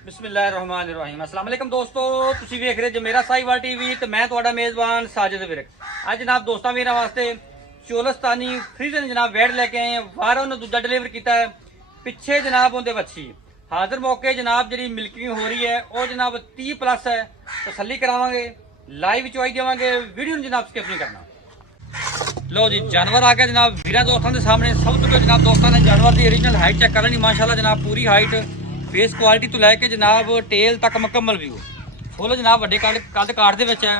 बिस्मिल्लाहिर्रहमानिर्रहीम अस्सलाम वालेकुम दोस्तों, तुसी वेख रहे जो मेरा साहिवाल टीवी ते मैं तुहाडा मेज़बान साजिद विरक। आज जनाब दोस्तां मेरा वास्ते चोलस्तानी फ्रीजन जनाब वेड लेके आए हैं। वारों ने दूजा डिलीवर किया है। पिछे जनाब उनके बच्ची हाजिर मौके जनाब जी मिल्किंग हो रही है और जनाब 30+ है। तसल्ली करावांगे, लाइव चुआई देवांगे, वीडियो जनाब स्किप नहीं करना। लो जी जानवर आ गया जनाब वीर दोस्तों के सामने। सब तो जनाब दोस्तों ने जानवर की ओरिजिनल हाइट चेक कर लेनी माशाल्लाह जनाब, पूरी हाइट फेस क्वालिटी तो लैके जनाब टेल तक मुकम्मल व्यू फुल जनाब वड्डे कद काट दे विच है।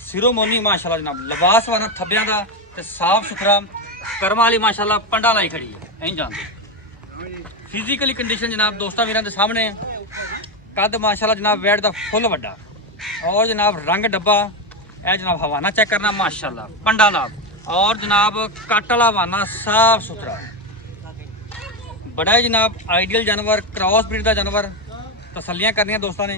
सिरों मोनी माशाल्लाह जनाब, लिबास वाला थब्बियां दा ते साफ सुथरा कर्मा वाली माशाल्लाह पंडा लाई खड़ी है। नहीं जानते फिजिकली कंडीशन जनाब दोस्तों वीरां दे सामने। कद माशाल्लाह जनाब वेट दा फुल वड्डा और जनाब रंग डब्बा है जनाब। हवाना चेक करना माशाल्लाह पंडा नाल और जनाब कट वाला हवाना साफ सुथरा बड़ा है जनाब। आइडियल जानवर, क्रॉस ब्रीड का जानवर। तसलियां करनियां दोस्तों ने।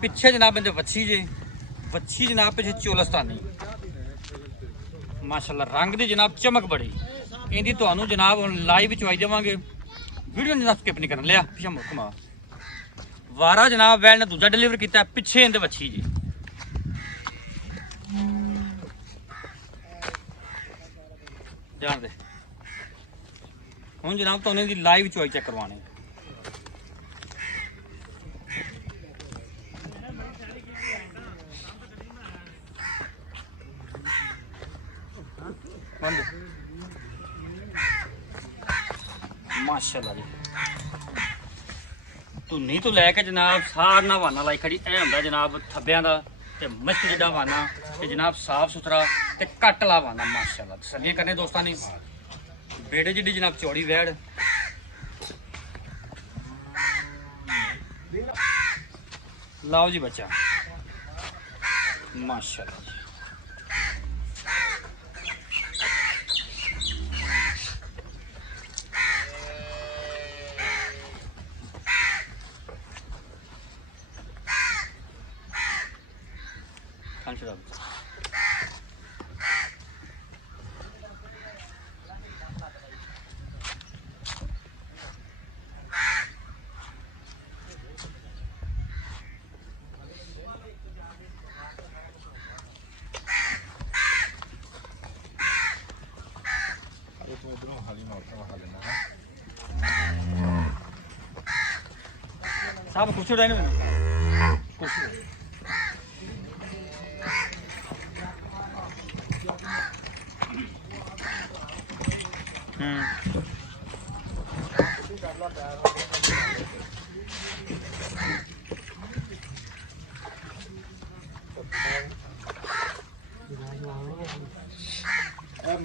पिछे जनाब इनके वच्छी जनाब पिछे चोलस्तानी माशाल्लाह रंग की जनाब चमक बड़ी। इनकी तो जनाब हम लाइव चुआई देवांगे, वीडियो जनाब स्किप नहीं करना। लिया पिछा मुकमा वारा जनाब वैल ने दूजा डिलीवर किया। पिछे इनके वच्छी जी जान दे हूँ जनाब तो उन्हें लाइव चुआई चेक करवाने। माशाल्लाह जी धुनी तो लैके जनाब सारा हवाना लाई खड़ी। यह होंगे जनाब थब्बियां दा ते मस्त जिड्डा हवाना ते जनाब साफ सुथरा ते कट ला हवाना माशाल्लाह। तसल्लियां करने दोस्तों ने। बेड़े जिड्डी जनाब चौड़ी वैड़। लाओ जी बच्चा माशाल्लाह जी। साहब कुछ रहने में कुछ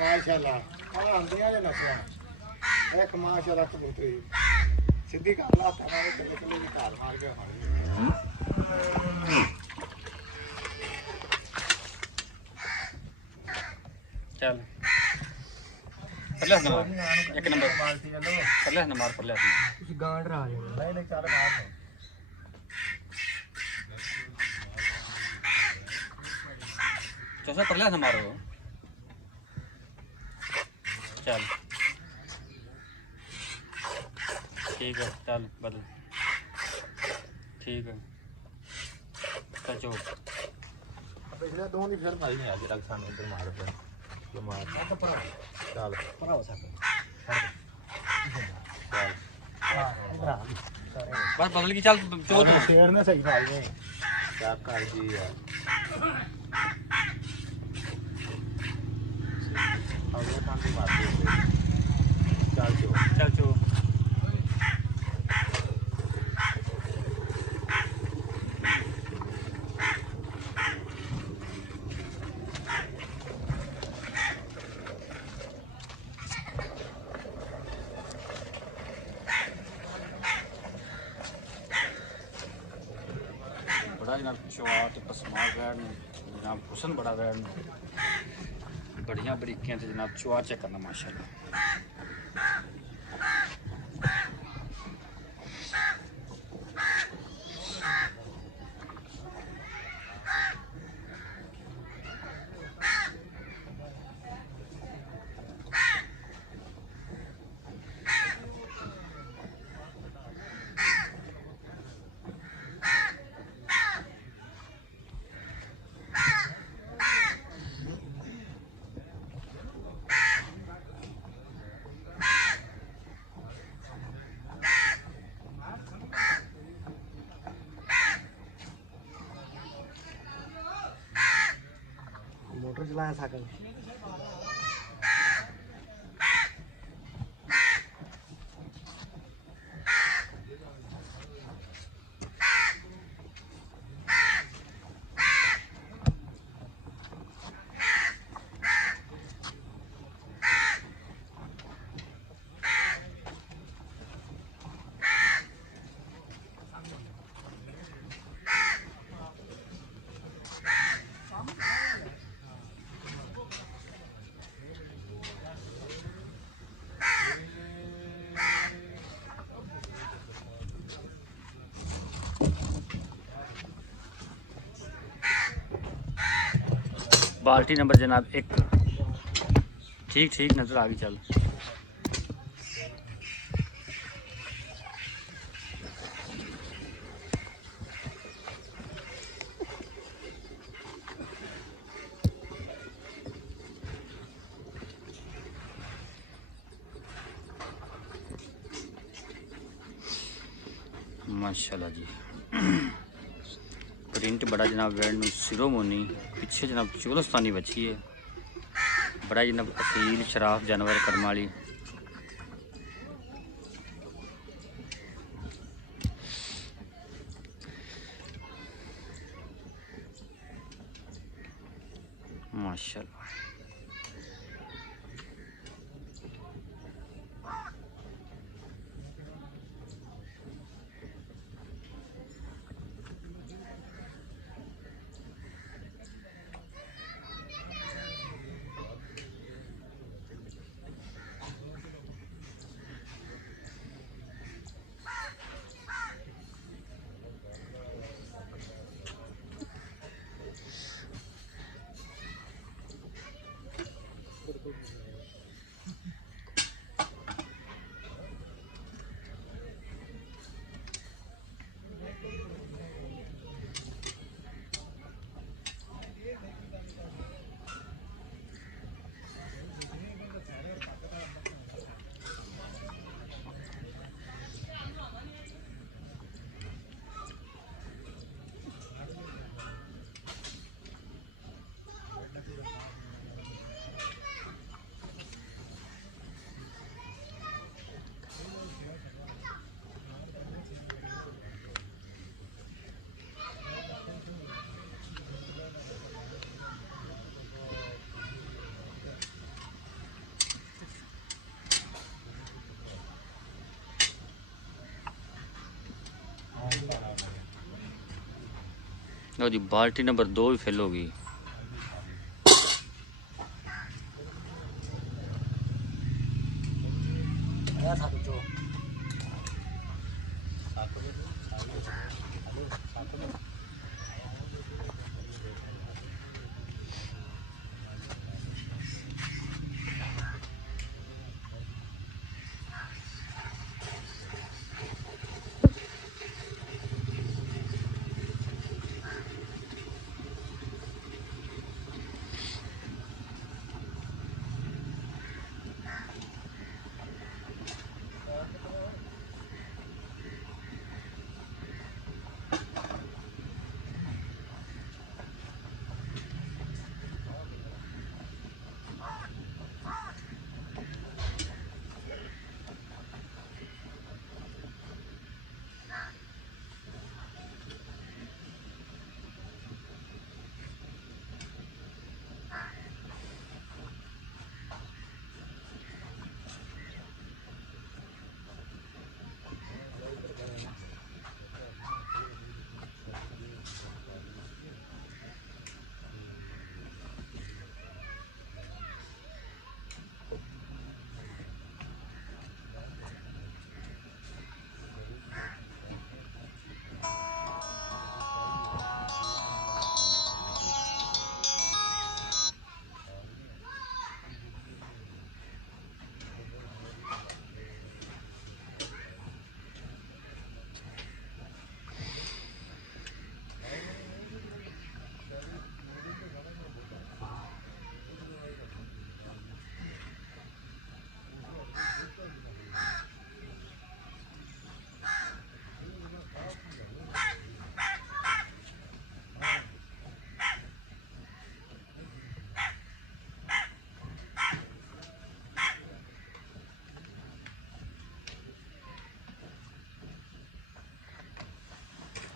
माशाल्लाह एक माशाल्लाह कबूतरी सीधी कर ला कार मार के चल परले नंबर एक नंबर परले नंबर परले ਤੁਸੀਂ ਗਾਂਡ ਰਾ ਜਾਓ ਨਹੀਂ ਚੱਲ ਮਾਰ चौसा परले नंबर हो चल ठीक है चल बदल ठीक है चलो पिछले दो नहीं फिर मारी नहीं आज तक सान इधर मार पे जो मार चल परा हो सकता चल बस बदल की चल चो तो शेर ने सही मारी नहीं क्या कर दी यार अगले काम की बात चल चो बड़ा जनाब चौट पसमा वैड जनाब हुसन बड़ा वैड बढ़िया बरीकियां तो जनाब चुआ चेक करना माशाल्लाह। मोटर चलाया साइकिल बाल्टी नंबर जनाब 1 ठीक ठीक नज़र आ गई। चल माशाल्लाह जी प्रिंट बड़ा जनाब वेल्ड सिरोमोनी पिछे जनाब चोलस्तानी बची है बड़ा जनाब असील शराफ जानवर कर्म वाली। माशाल्लाह लो जी बाल्टी नंबर 2 भी फिल होगी।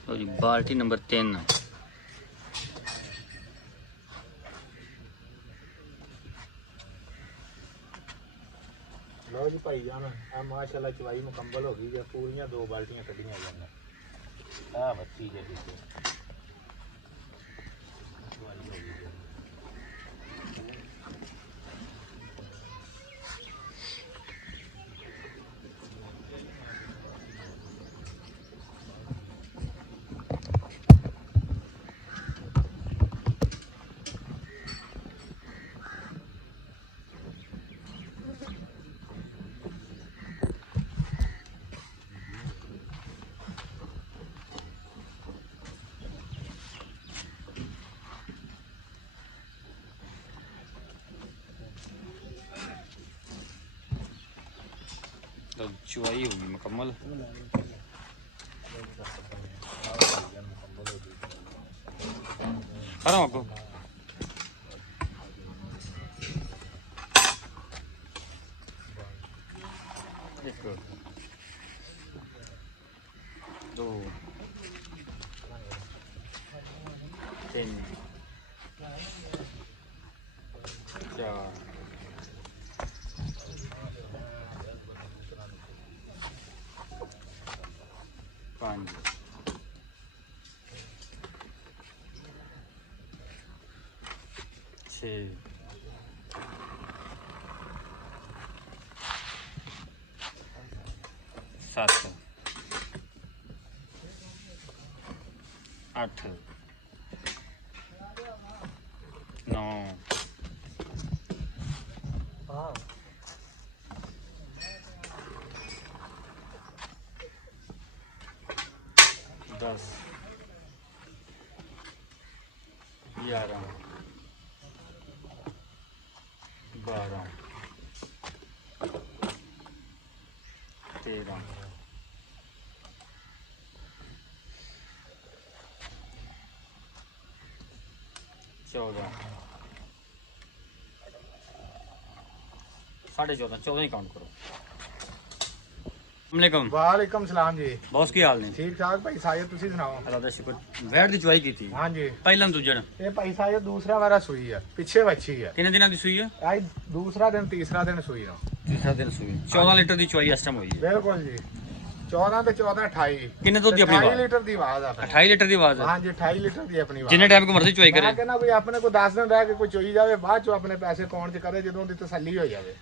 ਲਓ ਜੀ ਬਾਲਟੀ ਨੰਬਰ 3। ਲਓ ਜੀ ਭਾਈ ਜਾਨ ਆ ਮਾਸ਼ਾਅੱਲਾ ਚਵਾਈ ਮੁਕੰਮਲ ਹੋ ਗਈ ਜੇ ਪੂਰੀਆਂ 2 ਬਾਲਟੀਆਂ ਕੱਢੀਆਂ ਜਾਂਦੀਆਂ ਆ ਬੱਚੀ ਜੇ ਦਿੱਤੇ ਚਵਾਈ ਹੋ ਗਈ ਜੀ। तो चुवाई होगी मुकम्मल। करो आपको देखो 2 3 4 5 6 7 8 9 10 11 12 13 14 14.5 ही काउंट करो। अस्सलाम ਵਾਲੇਕਮ ਸਲਾਮ ਜੀ। बॉस की हाल ने ਠੀਕ ਠਾਕ ਭਾਈ ਸਾਹਿਬ ਤੁਸੀਂ ਸੁਣਾਓ। अल्लाह दा शुक्र। वैट दी चुवाई की थी ਹਾਂਜੀ पहला दूजन ਇਹ ਭਾਈ ਸਾਹਿਬ ਦੂਸਰਾ ਵਾਰਾ ਸੂਈ ਆ ਪਿੱਛੇ ਵੱਛੀ ਆ कितने दिनों की सुई है? ਅੱਜ ਦੂਸਰਾ ਦਿਨ ਤੀਸਰਾ ਦਿਨ ਸੂਈ ਆ तीसरा दिन सुई 14 लीटर की चुवाई इस टाइम हुई है। ਬਿਲਕੁਲ ਜੀ 14 ਤੇ 14 28 कितने दूध दी अपनी 28 आवाज? ਲੀਟਰ ਦੀ ਆਵਾਜ਼ ਆ ਆਪਣੀ। 28 लीटर की आवाज है। ਹਾਂਜੀ 28 ਲੀਟਰ ਦੀ ਆਪਣੀ ਆਵਾਜ਼। जिन्ने टाइम को मर्जी चुवाई करे। ਮੈਂ ਕਹਿੰਦਾ ਕੋਈ ਆਪਣੇ ਕੋ 10 ਦਿਨ ਰਹਿ ਕੇ ਕੋਈ ਚੋਈ ਜਾਵੇ ਬਾਅਦ ਚੋਂ ਆਪਣੇ ਪੈਸੇ ਪਾਉਣ ਚ ਕਰੇ ਜਦੋਂ ਦੀ ਤਸੱਲੀ ਹੋ ਜਾਵੇ।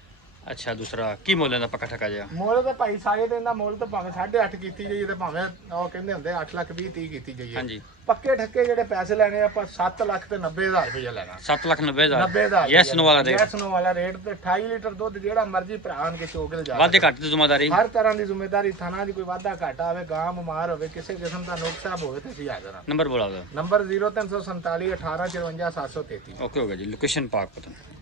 अच्छा दूसरा की मोल लेना पक्का ठका जा? ਮੁੱਲ ਤੇ ਭਾਈ ਸਾਰੇ ਦਿਨ ਦਾ ਮੁੱਲ ਤਾਂ ਭਾਵੇਂ 8.5 ਕੀਤੀ ਜਾਈਏ ਤੇ ਭਾਵੇਂ ਉਹ ਕਹਿੰਦੇ ਹੁੰਦੇ 8 ਲੱਖ 20 30 ਕੀਤੀ ਜਾਈਏ। हाँ जी ਪੱਕੇ ਠੱਕੇ ਜਿਹੜੇ ਪੈਸੇ ਲੈਣੇ ਆਪਾਂ 7 ਲੱਖ ਤੇ 90,000 ਰੁਪਏ ਲੈਣਾ। 7,90,000 90,000 यस नो वाला रेट। ਯੈਸ ਨੋ ਵਾਲਾ ਰੇਟ ਤੇ 28 ਲੀਟਰ ਦੁੱਧ ਜਿਹੜਾ ਮਰਜ਼ੀ ਭਰਾਣ ਕੇ ਚੋਕ ਲਿਜਾ। वादे घट दी जिम्मेदारी। ਹਰ ਤਰ੍ਹਾਂ ਦੀ ਜ਼ਿੰਮੇਵਾਰੀ ਥਾਣਾ ਦੀ ਕੋਈ ਵਾਧਾ ਘਾਟਾ ਆਵੇ ਗਾਂ ਬਿਮਾਰ ਹੋਵੇ ਕਿਸੇ ਕਿਸਮ ਦਾ ਨੁਕਸਾ ਹੋਵੇ ਤੇ ਅਸੀਂ ਹਾਜ਼ਰ ਹਾਂ। नंबर बोला दो। ਨੰਬਰ 0347 18 54 733। ओके हो गया जी। लोकेशन पाक पता